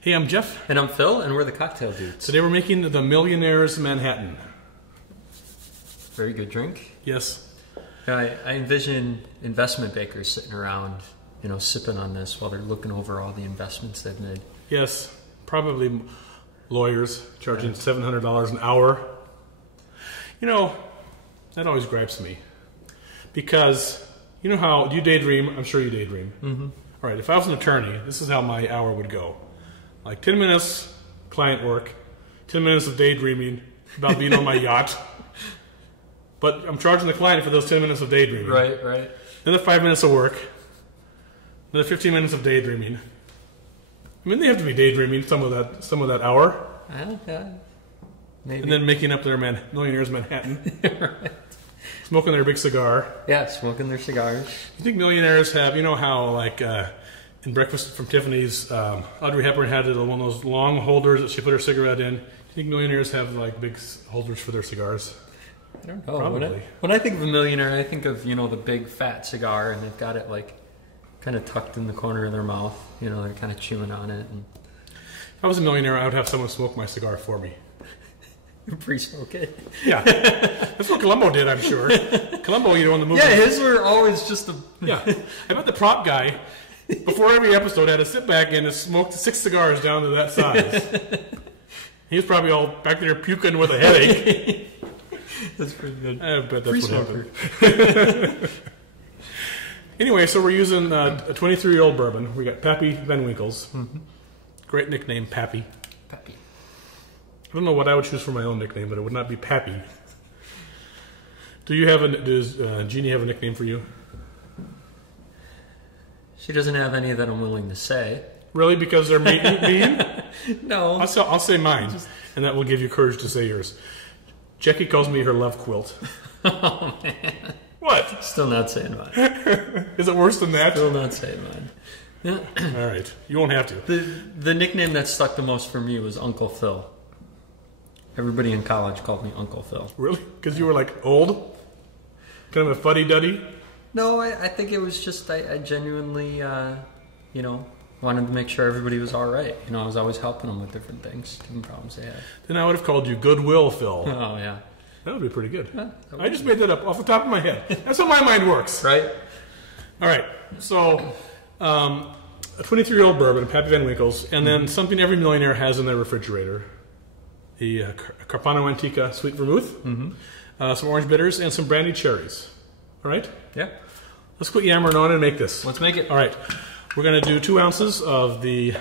Hey, I'm Jeff. And I'm Phil, and we're the Cocktail Dudes. Today we're making the Millionaire's Manhattan. Very good drink. Yes. I envision investment bankers sitting around, sipping on this while they're looking over all the investments they've made. Yes. Probably lawyers charging $700 an hour. That always gripes me. Because, you know how, do you daydream? I'm sure you daydream. Mm-hmm. All right, if I was an attorney, this is how my hour would go. Like 10 minutes client work, 10 minutes of daydreaming about being on my yacht. But I'm charging the client for those 10 minutes of daydreaming. Right. Another 5 minutes of work. Another 15 minutes of daydreaming. I mean, they have to be daydreaming some of that hour. Yeah, maybe. And then making up their Millionaire's Manhattan. Right. Smoking their big cigar. Yeah, smoking their cigars. You think millionaires have, how like in Breakfast from Tiffany's, Audrey Hepburn had one of those long holders that she put her cigarette in. Do you think millionaires have like big holders for their cigars? I don't know. Probably. When I think of a millionaire, I think of, the big fat cigar, and they've got it like kind of tucked in the corner of their mouth. They're kind of chewing on it. And If I was a millionaire, I would have someone smoke my cigar for me. pre-smoke it. Yeah. That's what Columbo did, I'm sure. Columbo, on the movie. Yeah, his were always just a... Yeah. I bet the prop guy, before every episode, had to sit back and smoke 6 cigars down to that size. He was probably all back there puking with a headache. That's pretty good. I bet that's what happened. Anyway, so we're using a 23-year-old bourbon. We got Pappy Van Winkle's. Mm-hmm. Great nickname, Pappy. Pappy. I don't know what I would choose for my own nickname, but it would not be Pappy. Does Jeannie have a nickname for you? She doesn't have any that I'm willing to say. Really? Because they're mean? No. I'll say mine, and that will give you courage to say yours. Jackie calls me her love quilt. Oh, man. What? Still not saying mine. Is it worse than that? Still not saying mine. Yeah. All right. You won't have to. The nickname that stuck the most for me was Uncle Phil. Everybody in college called me Uncle Phil. Really? Because you were like old? Kind of a fuddy-duddy? No, I think it was just I genuinely, wanted to make sure everybody was all right. I was always helping them with different things, different problems they had. Then I would have called you Goodwill Phil. Oh, yeah. That would be pretty good. Yeah, I just made that up off the top of my head. That's how my mind works. Right? All right. So, a 23-year-old bourbon, Pappy Van Winkle's, and then something every millionaire has in their refrigerator. The Carpano Antica Sweet Vermouth, some orange bitters, and some brandy cherries. All right? Yeah. Let's quit yammering on and make this. Let's make it. All right. We're going to do 2 ounces of the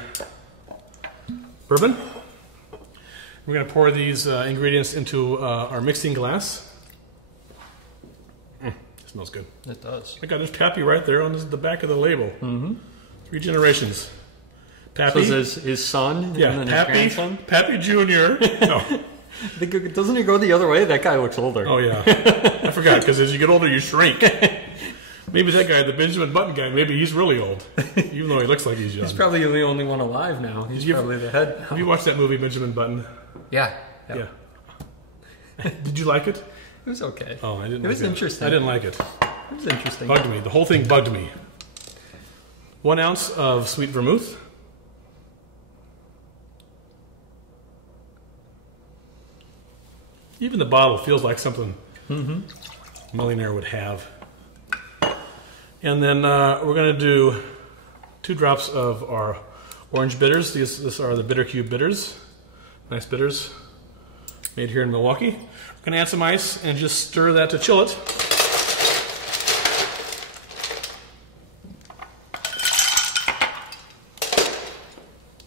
bourbon. We're going to pour these ingredients into our mixing glass. It smells good. It does. I got this Pappy right there on the back of the label. Mm-hmm. 3 generations. Pappy. So is his son? Yeah, and then Pappy. His grandson? Pappy Jr. No. Doesn't it go the other way? That guy looks older. Oh, yeah. I forgot, because as you get older, you shrink. Maybe that guy, the Benjamin Button guy, maybe he's really old, even though he looks like he's young. He's probably the only one alive now. He's probably the head. Have you watched that movie, Benjamin Button? Yeah. Yeah. Did you like it? It was okay. Oh, I didn't. It was interesting. I didn't like it. It was interesting. Bugged me. The whole thing bugged me. 1 ounce of sweet vermouth. Even the bottle feels like something a millionaire would have. And then we're going to do 2 drops of our orange bitters. These are the Bitter Cube bitters. Nice bitters made here in Milwaukee. We're going to add some ice and just stir that to chill it.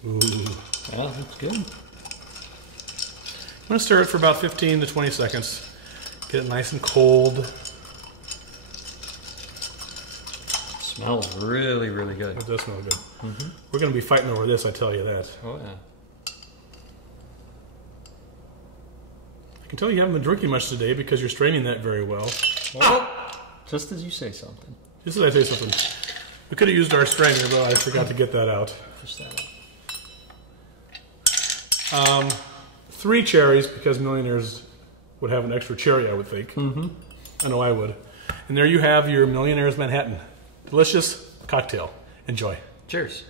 Ooh. Yeah, that's good. I'm going to stir it for about 15 to 20 seconds. Get it nice and cold. Smells really, really good. It does smell good. We're going to be fighting over this, I tell you that. Oh, yeah. I can tell you haven't been drinking much today because you're straining that very well. Well, just as you say something. Just as I say something. We could have used our strainer, but I forgot to get that out. Push that out. 3 cherries, because millionaires would have an extra cherry, I would think. I know I would. And there you have your Millionaire's Manhattan. Delicious cocktail. Enjoy. Cheers.